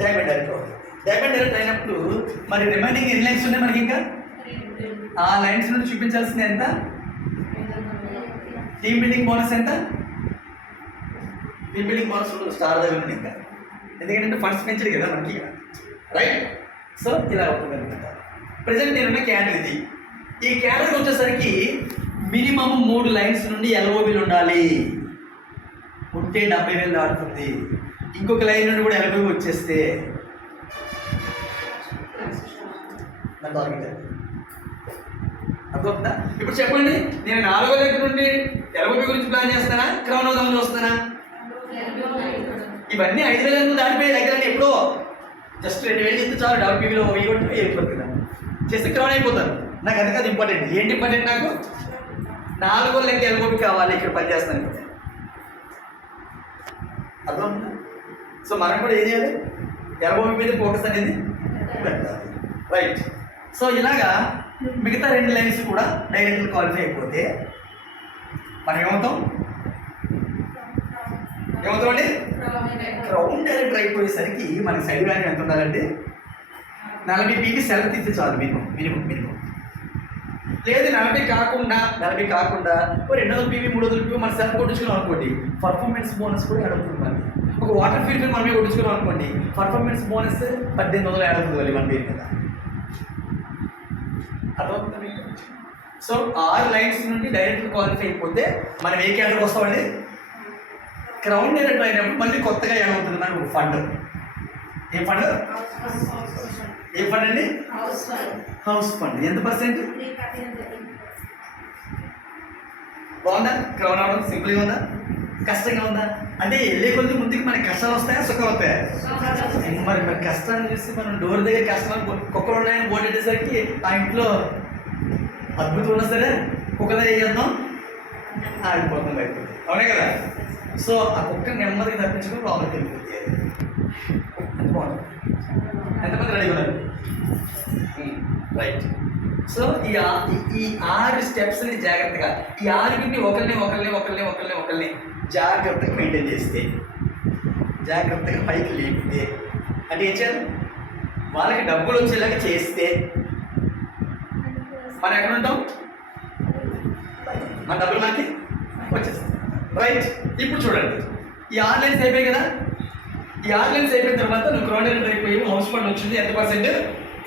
Diamond direct అవుతుంది. Diamond direct అయినప్పుడు మరి రిమైనింగ్ ఎన్ని లైన్స్ ఉన్నాయి మనకి? ఇంకా ఆ లైన్స్ నుండి చూపించాల్సింది ఎంత? టీమ్ బిల్డింగ్ బోనస్ ఎంత? టీమ్ బిల్డింగ్ బోనస్ స్టార్ దగ్గర ఉంది ఇంకా, ఎందుకంటే ఫండ్స్ పెంచడు కదా మనకి, రైట్? సో ఇలా అవుతుంది అనమాట. ప్రజెంట్ నేనున్న క్యాడర్ ఇది. ఈ క్యాడర్కి వచ్చేసరికి మినిమం 3 లైన్స్ నుండి ఎల్ఓబీలు ఉండాలి. ఉంటే 70,000 దాటుతుంది. ఇంకొక లైన్ నుండి కూడా ఎల్ఓబీ వచ్చేస్తే నా టార్గెట్ అర్థమవుతుందా? ఇప్పుడు చెప్పండి, నేను 4వ దగ్గర నుండి ఎల్ఓబీ గురించి ప్లాన్ చేస్తానా, క్రౌన్ అవుదామని చూస్తానా? ఇవన్నీ 5,000 దాటిపోయే దగ్గర ఎప్పుడో జస్ట్ 2,000 చెప్తే చాలు. డబ్ల్యూపీలో అయిపోతుంది, చేస్తే క్రౌన్ అయిపోతాను. నాకు అందుకది ఇంపార్టెంట్. ఏంటి ఇంపార్టెంట్? నాకు 4వ లెక్క ఎల్ఓబీ కావాలి ఇక్కడ పనిచేస్తాను. అర్థమవుతుందా? సో మనం కూడా ఏం చేయాలి? ఎల్ఓబీ మీద ఫోకస్ అనేది పెట్టాలి, రైట్? సో ఇలాగా మిగతా 2 లైన్స్ కూడా డైరెక్ట్గా క్వాలిఫై అయిపోతే మనం ఏమవుతామండి? క్రౌన్ డైరెక్టర్ అయిపోయేసరికి మనకి సైడ్ వాల్యూ ఎంత ఉండాలంటే 40Pకి సెలవు తీస్తే చాలు. మినిమం లేదు 40 కాకుండా 200 PV 300 PV మన సెలవు కొట్టించుకున్నాం అనుకోండి, పర్ఫార్మెన్స్ బోనస్ కూడా యాడ్ అవుతుంది మనకి. ఒక వాటర్ ఫిల్టర్ మనమే కొట్టించుకున్నాం అనుకోండి, పర్ఫార్మెన్స్ బోనస్ 1800 యాడ్ అవుతుంది మన పేరు కదా. అర్థమవుతుందా మీకు? సో 6 లైన్స్ నుండి డైరెక్ట్ క్వాలిఫై అయిపోతే మనం ఏ క్యాడర్కి వస్తామండి? క్రౌన్ డైరెక్ట్ అయినప్పుడు మళ్ళీ కొత్తగా ఏమవుతుంది మనకు? ఫండ్. ఏ ఫండ్? ఏ ఫండ్ అండి? House fund. ఎంత పర్సెంట్? బాగుందా? క్రౌన్ అవడం సింపుల్గా ఉందా? కష్టంగా ఉందా? అంటే వెళ్ళే కొద్ది ముందుకు మనకి కష్టాలు వస్తాయా, సుఖం వస్తాయా? మరి కష్టాన్ని చూసి మనం డోర్ దగ్గర కష్టాలు కుక్కలు ఉన్నాయని బోర్డు పెట్టేసరికి ఆ ఇంట్లో అద్భుతం ఉన్నా సరే కుక్కదా ఏం చేద్దాం, ఆడిపోతాం బయటకు. అవునే కదా? సో ఆ కుక్క నెమ్మదిగా తప్పించుకుని లోపలికి వెళ్ళిపోతే ఎంత బాగుంటుంది. ఎంతమంది రెడీ ఉన్నారు? రైట్. సో ఈ 6 స్టెప్స్ని జాగ్రత్తగా, ఈ 6ని ఒకరిని జాగ్రత్తగా మెయింటైన్ చేస్తే, జాగ్రత్తగా పైకి లేపితే, అంటే ఏం చేయాలి? వాళ్ళకి డబ్బులు వచ్చేలాగా చేస్తే మనం ఎక్కడ ఉంటాం? మన డబ్బులు మనకి వచ్చేస్తాం, రైట్? ఇప్పుడు చూడండి, ఈ 6 లైన్స్ అయిపోయాయి కదా. ఈ 6 లైన్స్ అయిపోయిన తర్వాత నువ్వు క్రౌన్ డైరెక్టర్ అయిపోయి హౌస్ ఫండ్ వచ్చింది. ఎంత పర్సెంట్?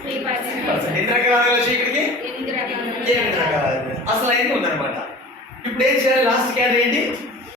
3%. ఎన్ని రకాలు వచ్చి ఇక్కడికి? 8 రకాలు. అసలు అయితే ఉందన్నమాట. ఇప్పుడు ఏం చేయాలి? లాస్ట్ క్యాడర్ ఏంటి?